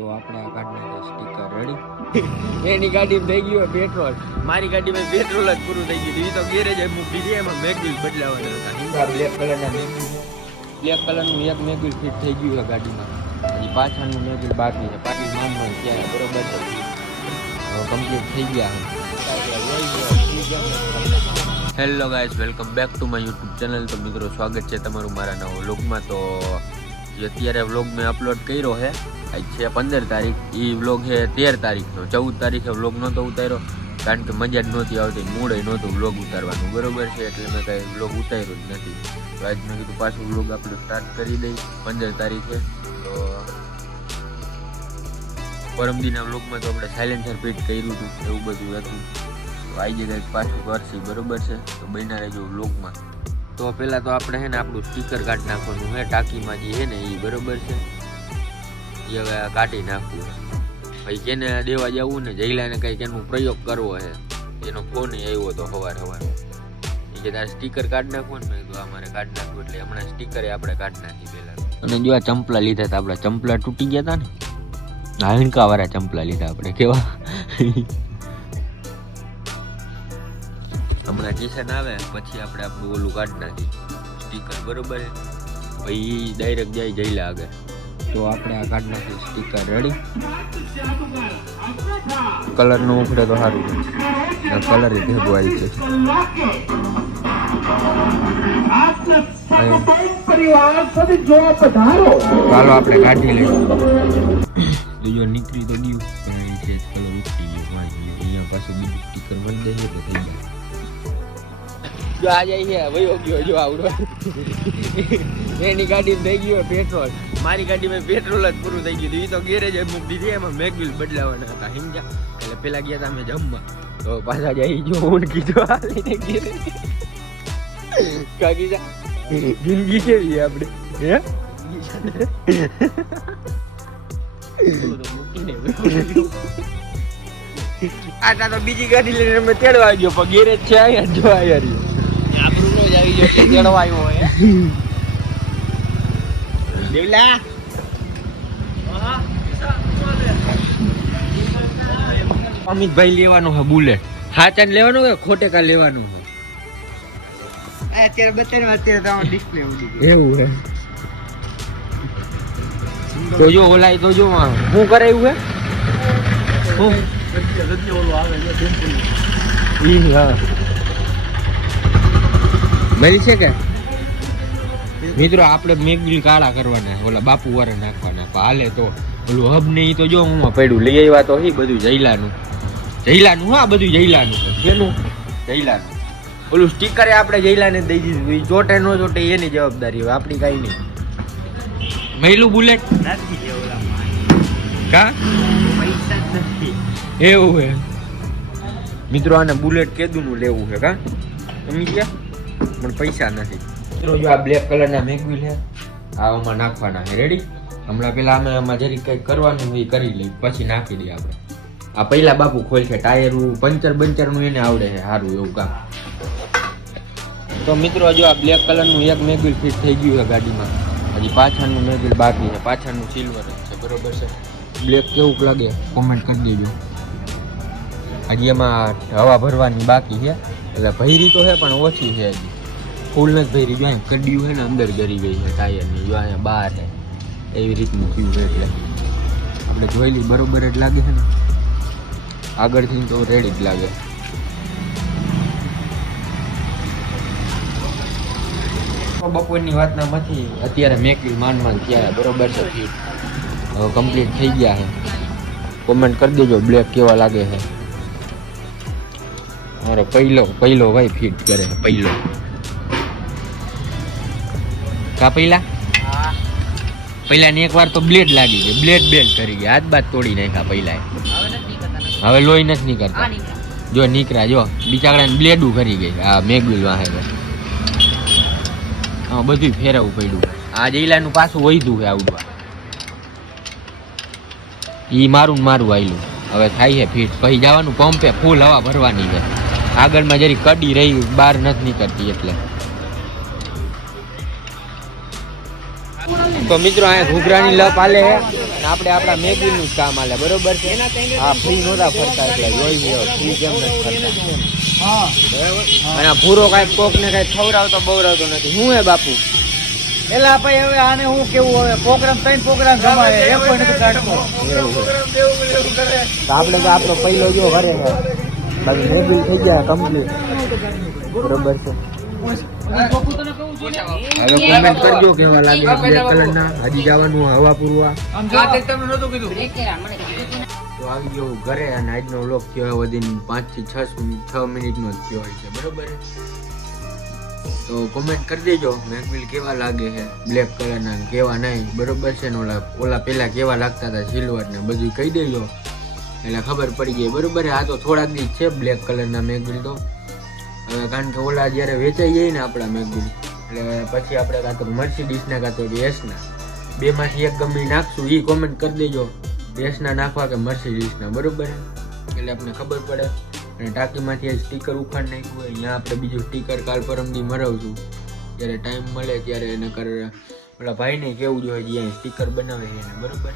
તો આપણે આ કાઢના સ્ટીકર રેડી એની ગાડીમાં થઈ ગયું પેટ્રોલ, મારી ગાડીમાં પેટ્રોલ જ પૂરું થઈ ગયું. એ તો ગેરેજ મૂકી દીધી, એમાં મેગવિલ બદલાવાના હતા. હિંગા બ્લેક કલરના મેગવિલ, બ્લેક કલરનું એક મેગવિલ ફિટ થઈ ગયું છે ગાડીમાં. હજી પાછળનું મેગવિલ બાકી છે, પાછી માનમાં ક્યારે બરોબર છે, કમ્પ્લીટ થઈ ગયા. Hello guys, welcome back to my YouTube channel. તો મિત્રો સ્વાગત છે તમારું મારા નવા વ્લોગમાં. તો જે અત્યારે વ્લોગ મેં અપલોડ કર્યો છે, આજ છે 15 તારીખ, એ વ્લોગ છે 13 તારીખનો. 14 તારીખે વ્લોગ નહોતો ઉતાર્યો કારણ કે મજા જ નહોતી આવતી, મૂડ નહોતું વ્લોગ ઉતારવાનું, બરોબર છે, એટલે મેં કાંઈ વ્લોગ ઉતાર્યો જ નથી. તો આજ મેં કીધું પાછું વ્લોગ આપણે સ્ટાર્ટ કરી દઈ 15 તારીખે. તો પરમદીના વ્લોગમાં તો આપણે સાયલેન્સર ફિટ કર્યું હતું, એવું બધું હતું. તો આવી જાય પાછું કરશી, બરોબર છે, તો બન્યા રહેજો વ્લોગમાં. તો પહેલાં તો આપણે છે ને આપણું સ્ટીકર કાઢી નાખવાનું છે ટાંકીમાં જે છે ને એ, બરોબર છે, એ હવે કાઢી નાખવું. ભાઈ કેને દેવા જવું ને, જયલાને કંઈક એનો પ્રયોગ કરવો છે, એનો ફોન આવ્યો હતો સવારે એ કે તારે સ્ટીકર કાઢી નાખવું ને, મેં કીધું અમારે કાઢી નાખવું, એટલે હમણાં સ્ટીકરે આપણે કાઢી નાખી પહેલાં. અને જો આ ચંપલા લીધા હતા, આપણા ચંપલા તૂટી ગયા હતા ને, હાણકા વાળા ચંપલા લીધા આપણે, કેવા હમણાં કિશન આવે પછી આપણે આપણું ઓલું કાઢી નાખી સ્ટીકર, બરોબર. ભાઈ ડાયરેક્ટ જાય જઈલા આગળ. તો આપણે આ કાઢી નાખી સ્ટીકર રેડી. કલર નું ઉખડે તો સારું છે, કલર ભેગો આવી છે. ચાલો આપણે કાઢી લઈએ. બીજો નીકળી તો ગયું પણ એ છે કલર ઉઠી ગયો, અહીંયા પાછું બીજું સ્ટીકર મળી દઈએ તો થઈ જાય. જો આ જાય છે વયો ગયો, જો આવડો એની ગાડીમાં થઈ ગયું પેટ્રોલ, મારી ગાડીમાં પેટ્રોલ જ પૂરું થઈ ગયું. એ તો ગેરેજ મૂકી દીધી, એમાં મેગવિલ બદલાવાના હતા, સમજ્યા. એટલે પેલા ગયા હતા અમે જમવા, તો પાછા જઈ જો હું કીધું હાલીને ગેરેજ. કાકી જિંદગી કેવી આપણે હે આટલા તો બીજી ગાડી લઈને અમે તેડવા ગયો, પણ ગેરેજ છે અહીંયા જો આયા આબરૂ નો જ આવી ગયો, તેડવા આવ્યો હોય દેવલા. અમિતભાઈ લેવાનું છે બુલેટ, હાચા લેવાનું કે ખોટે કા લેવાનું છે? અત્યારે બતાવ્યું, અત્યારે તો ડિસ્પ્લે ઉડી ગયું એવું છે. તો જો ઓલાય તો જો શું કરાયું હે, હું મળી છે કે મિત્રો આપણે મેગવિલ કાળા કરવાના, ઓલા બાપુ વારે નાખવાના, હાલે તો ઓલું હબ ને ઈ તો જો હું પડ્યું લઈ આવ્યા તો હી બધું જયલાનું હા, બધું જયલાનું કેનું જયલાનું. ઓલું સ્ટીકરે આપણે જયલાને દઈ દીધું, ઈ ચોટે નો ચોટે એની જવાબદારી હોય, આપણી કઈ નહીં. મહિલું બુલેટ કા પૈસા નથી એવું હે મિત્રો. આને બુલેટ કેદુનું લેવું છે કા તમે ગયા, પણ પૈસા નથી મિત્રો. જો આ બ્લેક કલરના મેગવિલ છે, આમાં નાખવાના છે રેડી. હમણાં પેલા અમે આમાં જરી કંઈક કરવાનું હોય કરી લઈ, પછી નાખી દઈએ આપણે. આ પહેલા બાપુ ખોલ છે ટાયરું પંચરનું એને આવડે છે સારું એવું કામ. તો મિત્રો જો આ બ્લેક કલરનું એક મેગવિલ ફિટ થઈ ગયું છે ગાડીમાં, હજી પાછળનું મેગવિલ બાકી છે, પાછળનું સિલ્વર જ છે, બરોબર છે. બ્લેક કેવું લાગે કોમેન્ટ કરી દેજો. હજી એમાં હવા ભરવાની બાકી છે, એટલે ભૈરી તો છે પણ ઓછી છે, હજી ફૂલ નથી ભૈરી. જો અહીંયા કડિયું છે ને અંદર ગરી ગઈ છે ટાયરની, જો અહીંયા બહાર છે, એવી રીતનું થયું છે. એટલે આપણે જોઈ લઈ બરોબર જ લાગે છે ને, આગળથી તો રેડી જ લાગે. બપોરની વાતના માંથી અત્યારે મેકવિલ માંડ થયા, બરોબર છે, ફીટ હવે કમ્પ્લીટ થઈ ગયા છે. કોમેન્ટ કરી દેજો બ્લેક કેવા લાગે છે. મારો પહેલો ભાઈ ફિટ કરે છે, પહેલો કા પહેલા ની એક વાર તો બ્લેડ લાગી ગઈ, બ્લેડ કરી ગયા, હાથ બાદ તોડી નાખ્યા પહેલા. હવે લોહી નથી નીકળતા, જો નીકળ્યા, જો બિચારાને બ્લેડું કરી ગઈ. આ મેગવિલ વાહે હા બધું ફેરવવું પડ્યું. આ જઈલાનું પાછું વહીધું છે આવડવા, ઈ મારું આવેલું હવે થાય છે ફીટ. પછી જવાનું પંપે ફૂલ હવા ભરવાની છે, આગળમાં જરી કડી રહી બહાર નથી નીકળતી એટલે. તો મિત્રો અહીંયા ઘૂઘરાની લપ આલે છે, અને આપણે આપણા મેગવીલનું જ કામ હાલે બરોબર છે. હા ફ્રી નહોતા ફરતા એટલે જોઈ લ્યો ફ્રી કેમ નથી ફરતા. અને આ ભૂરો કાંઈક કોક ને કાંઈક ખવડાવતો બવડાવતો નથી. શું હે બાપુ? એલા ભાઈ હવે આને હું કેવું હવે પ્રોગ્રામ 3 પ્રોગ્રામ જમાડે એ કોઈ નથી કાઢતો. આપણે તો આપણો પહેલો જો ઘરે છે બાકી મેગવીલ થઈ ગયા કમ્પ્લીટ બરોબર છે. હવે કોમેન્ટ કરજો કેવા લાગે બ્લેક કલરના. હજી જવાનું હવા પૂરવા તો આવી ગયો ઘરે અને આજનો વ્લોગ થયો વધીને 5 થી 6 મિનિટનો જ થયો હોય છે બરોબર. તો કોમેન્ટ કરી દેજો મેગવીલ કેવા લાગે છે બ્લેક કલરના કેવા નહીં બરોબર છે ને ઓલા પેલા કેવા લાગતા હતા સિલ્વર ને બધું કહી દેજો એટલે ખબર પડી ગઈ બરોબર. આ તો થોડાક દી છે બ્લેક કલરના મેગવીલ તો કારણ કે ઓલા જ્યારે વેચાઈ જાય ને આપણા મેગવીલ એટલે પછી આપણે કાં તો મર્સિડીઝના કાં તો એસના બેમાંથી એક ગમે નાખશું. એ કોમેન્ટ કરી દેજો એસના નાખવા કે મર્સિડીઝના બરોબર એટલે આપણને ખબર પડે. અને ટાંકીમાંથી સ્ટીકર ઉખાડ નાખ્યું હોય અહીંયા આપણે બીજું સ્ટીકર કાલ પરમદી મરાવશું જ્યારે ટાઈમ મળે ત્યારે એને ઓલા ભાઈને કેવું જોઈએ અહીંયા સ્ટીકર બનાવે એને બરોબર.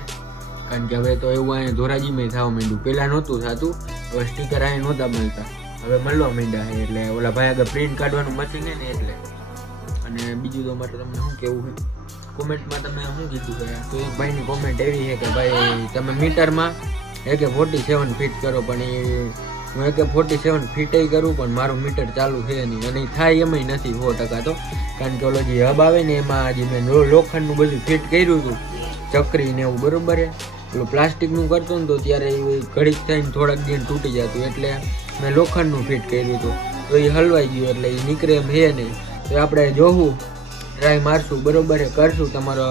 કારણ કે હવે તો એવું અહીંયા ધોરાજીમાં થવા માંડ્યું. પહેલાં નહોતું થતું હવે સ્ટીકર અહીંયા નહોતા મળતા હવે મળવા માંડ્યા છે એટલે ઓલા ભાઈ આગળ પ્રિન્ટ કાઢવાનું મશીન છે ને એટલે. અને બીજું તો મારે તમને શું કેવું છે કોમેન્ટમાં તમે શું કીધું કે તો એક ભાઈની કોમેન્ટ એવી છે કે ભાઈ તમે મીટરમાં AK-47 ફિટ કરો પણ એ હું AK-47 ફિટ કરું પણ મારું મીટર ચાલુ છે નહીં અને થાય એમાંય નથી 100% તો. કારણ કે ઓલો જે હબ આવે ને એમાં જે મેં લોખંડનું બધું ફિટ કર્યું હતું ચકરી ને એવું બરોબર છે. પેલું પ્લાસ્ટિકનું કરતો ને તો ત્યારે એ ઘડીક થઈને થોડાક દિન તૂટી જતું એટલે મેં લોખંડનું ફિટ કર્યું હતું તો એ હલવાઈ ગયું એટલે એ નીકળે એમ છે નહીં. તો આપણે જોવું ટ્રાય મારશું બરોબર કરશું. તમારો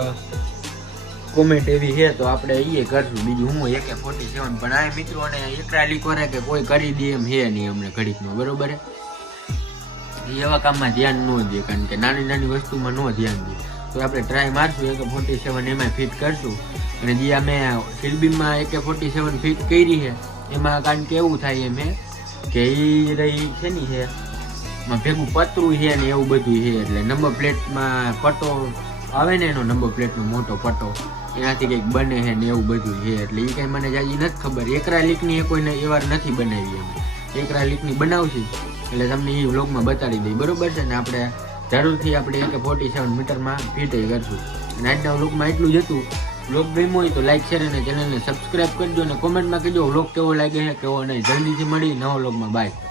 કોમેન્ટ એવી છે તો આપણે એ કરશું. બીજું હું AK-47 પણ આ મિત્રો અને એકરાલી કરે કે કોઈ કરી દે એમ છે નહીં અમને ઘડીકમાં બરોબર. એવા કામમાં ધ્યાન ન દે કારણ કે નાની નાની વસ્તુમાં ન ધ્યાન દે. તો આપણે ટ્રાય મારશું AK-47 એમાં ફિટ કરશું. અને જે અમે ફિલ્બીમાં AK-47 ફિટ કરી છે એમાં કારણ કે એવું થાય એમ કે એ રહી છે ને છે ભેગું પતરું છે ને એવું બધું છે એટલે નંબર પ્લેટમાં પટ્ટો આવે ને એનો નંબર પ્લેટનો મોટો પટ્ટો એનાથી કંઈક બને છે ને એવું બધું છે એટલે એ કંઈ મને જાજી નથી ખબર. એકરા લીકની એ કોઈને એ વાર નથી બનાવી એમ. એકરા લીકની બનાવશું એટલે તમને એ વ્લોગમાં બતાડી દઈ બરોબર છે ને. આપણે જરૂરથી આપણે AK-47 મીટરમાં ફિટ કરશું. અને આજના વ્લોગમાં એટલું જ હતું. વ્લોગ ગમ્યો હોય તો લાઈક શેર અને ચેનલને સબસ્ક્રાઈબ કરજો અને કોમેન્ટમાં કહેજો વ્લોગ કેવો લાગે છે કેવો નહીં. જલ્દીથી મળી નવા વ્લોગમાં. બાય.